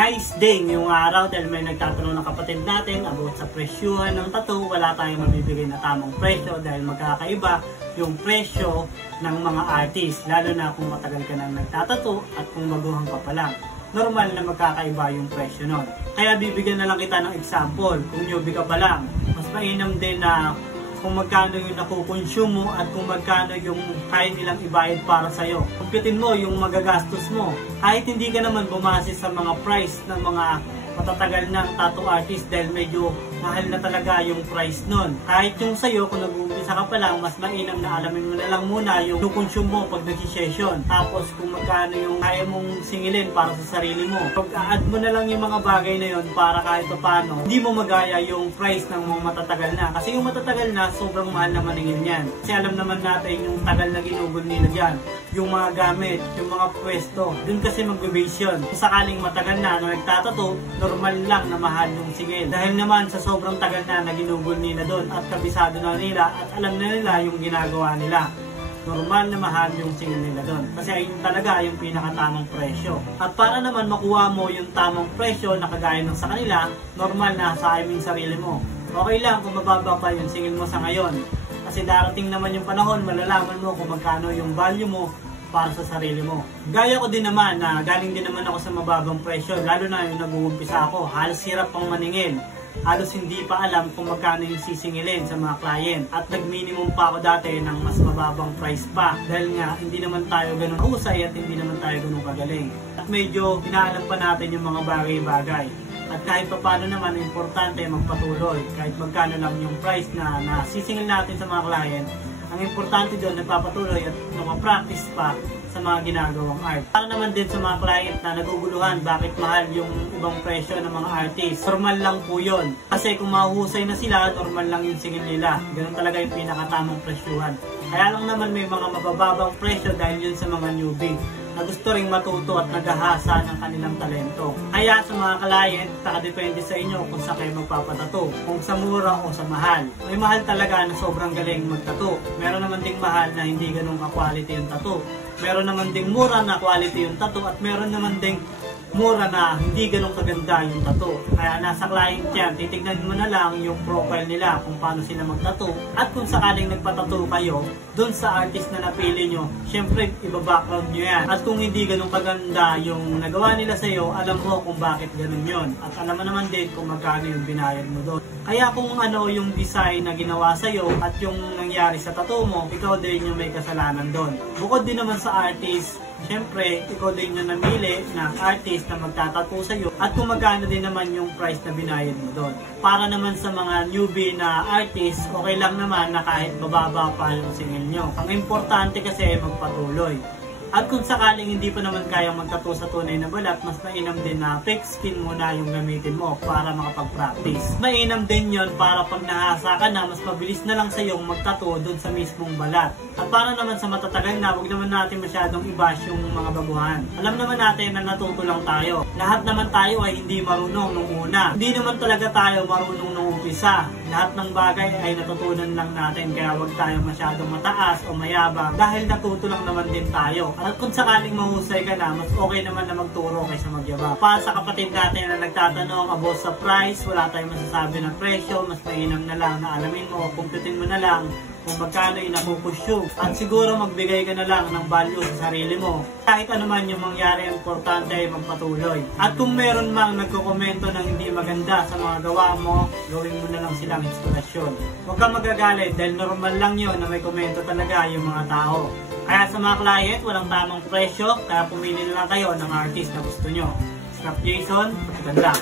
Nice day ngayong araw dahil may nagtatanong ng kapatid natin about sa presyuhan ng tattoo. Wala tayong mabibigay na tamang presyo dahil magkakaiba yung presyo ng mga artist, lalo na kung matagal ka nang nagtatattoo at kung baguhan ka pa lang. Normal na magkakaiba yung presyo nun. Kaya bibigyan na lang kita ng example. Kung newbie ka pa lang, mas mainam din na kung magkano yung nakukonsume mo at kung magkano yung kaya nilang ibayad para sa'yo. Kumpitin mo yung magagastos mo. Kahit hindi ka naman bumase sa mga price ng mga matatagal ng tattoo artist dahil medyo mahal na talaga yung price nun. Kahit yung sa'yo, kung nag-uumpisa ka pa lang, mas mainam na alamin mo na lang muna yung consume mo pag nag-session. Tapos kung magkano yung kaya mong singilin para sa sarili mo. Pag-add mo na lang yung mga bagay na yun para kahit paano, hindi mo magaya yung price ng mga matatagal na. Kasi yung matatagal na, sobrang mahal na maningil yan. Kasi alam naman natin yung tagal na ginugol nila dyan. Yung mga gamit, yung mga pwesto, dun kasi mag-base yun. Kung sakaling matagal na nagtatato, normal lang na mahal yung singil. Dahil naman sa sobrang tagal na ginugol nila doon at kabisado na nila at alam na nila yung ginagawa nila. Normal na mahal yung singil nila doon. Kasi ayun talaga yung pinakatamang presyo. At para naman makuha mo yung tamang presyo na kagaya ng sa kanila, normal na sa aming sarili mo. Okay lang kung mababa pa yung singil mo sa ngayon. Kasi darating naman yung panahon, malalaman mo kung magkano yung value mo para sa sarili mo. Gaya ko din naman na galing din naman ako sa mababang presyo, lalo na yung nag-uumpisa ako. Halos hirap pang maningil. Halos hindi pa alam kung magkano yung sisingilin sa mga client. At nag-minimum pa ako dati ng mas mababang price pa. Dahil nga, hindi naman tayo ganun husay at hindi naman tayo ganun kagaling. At medyo pinaalam pa natin yung mga bagay-bagay. At kahit pa paano naman, importante magpatuloy. Kahit magkano lang yung price na sisingil natin sa mga client, ang importante doon, nagpapatuloy at nakapractice pa sa mga ginagawang art. Para naman din sa mga client na naguguluhan bakit mahal yung ibang presyo ng mga artist. Normal lang po yun. Kasi kung mahuhusay na sila, normal lang yung singil nila. Ganun talaga yung pinakatamang presyuhan. Kaya lang naman may mga mabababang presyo dahil yun sa mga newbie na gusto ring matuto at naghahasa ng kanilang talento. Kaya sa mga client, nakadepende sa inyo kung sa kayo magpapatato, kung sa mura o sa mahal. May mahal talaga na sobrang galing magtato. Meron naman ding mahal na hindi ganun ka-quality yung tato. Meron naman ding mura na quality yung tato at meron naman ding mura na hindi ganun kaganda yung tato. Kaya nasa client yan, titignan mo na lang yung profile nila kung paano sila magtato. At kung sakaling nagpatato kayo, dun sa artist na napili nyo, syempre iba-background nyo yan. At kung hindi ganun kaganda yung nagawa nila sa'yo, alam mo kung bakit ganun yon. At alam mo naman din kung magkano yung binayad mo doon. Kaya kung ano yung design na ginawa sa'yo at yung nangyari sa tato mo, ikaw din yung may kasalanan doon. Bukod din naman sa artist, siyempre, ikaw din yung namili ng artist na magtatato sa'yo at kung magkano din naman yung price na binayad mo doon. Para naman sa mga newbie na artist, okay lang naman na kahit bababa pa yung singil nyo. Ang importante kasi ay magpatuloy. At kung sakaling hindi pa naman kayang magtato sa tunay na balat, mas mainam din na fake skin muna yung gamitin mo para makapag-practice. Mainam din yon para pag nahasa ka na, mas mabilis na lang sa iyong magtato dun sa mismong balat. At para naman sa matatagal na, huwag naman natin masyadong i-bash yung mga baguhan. Alam naman natin na natuto lang tayo. Lahat naman tayo ay hindi marunong nung una. Hindi naman talaga tayo marunong nung umpisa. Lahat ng bagay ay natutunan lang natin, kaya huwag tayo masyadong mataas o mayabang dahil natuto lang naman din tayo. At kung sakaling mahusay ka na, mas okay naman na magturo kaysa magyabang. Para sa kapatid natin na nagtatanong about sa price, wala tayong masasabi ng presyo, mas mainam na lang na alamin mo, kumputin mo na lang kung magkano yung nakukusyo. At siguro magbigay ka na lang ng value sa sarili mo. Kahit ano man yung mangyari, importante ay magpatuloy. At kung meron mang nagkokomento ng hindi maganda sa mga gawa mo, gawin mo na lang silang inspirasyon. Huwag kang magagalit dahil normal lang yun na may komento talaga yung mga tao. Kaya sa mga client, walang tamang presyo, kaya pumili na lang kayo ng artist na gusto nyo. Scrap Jason, ganda.